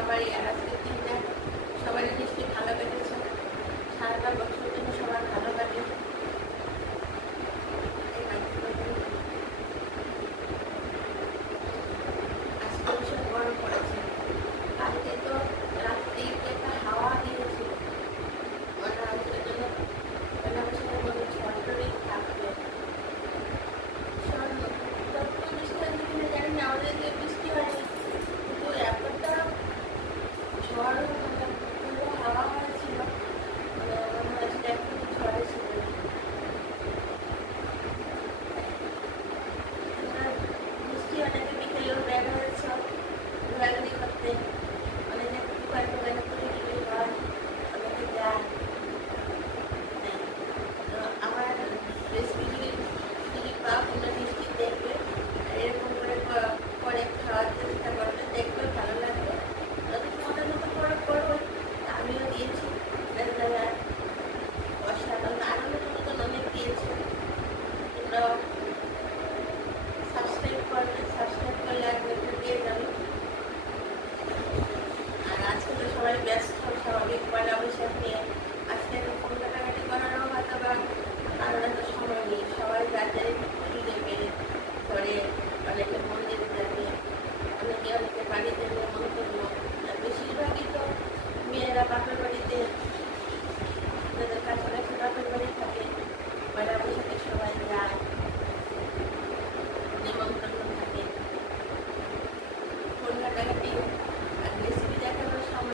সবারই আর আজকের দিনটা সবারই নিশ্চয়ই ভালো কেটেছে। সারাটা বছর যেন সবার ভালো কাটে। আজকে ভীষণ গরম পড়েছে। কালকে তো রাত্রি একটা হাওয়া দিয়েছিল, মানে আজকের জন্য বেলাবসানের মধ্যে ঝড়টড়ি থাকবে। বৃষ্টি হয়েছে কিনা জানি না, আমাদের যে বৃষ্টি হয়নি, কিন্তু এতটা ঝড় হাওয়া হয়েছিল, মানে মনে হয়েছিল একটু ঝড়ে ছিল। বৃষ্টি অনেকে বিকেলেও বের হয়েছে ঘোরাঘুরি করতে, অনেকে দোকান টোকানে ঘুরে হয়, অনেকে যায়। তো আমার রেসিপি যদি পাও তোমরা নিশ্চিত দেখবে, এরকম করে করে খাওয়ার চেষ্টা করবে, দেখবে ভালো লাগবে। যদি তোমাদের মতো করে করো, আমিও দিয়েছি অসাধারণ, আরও নতুন নতুন অনেক দিয়েছি। তোমরা সাবস্ক্রাইব করবে, সাবস্ক্রাইব করলে একবার দিয়ে যাবে। আর আজকে তো সবাই ব্যস্ত।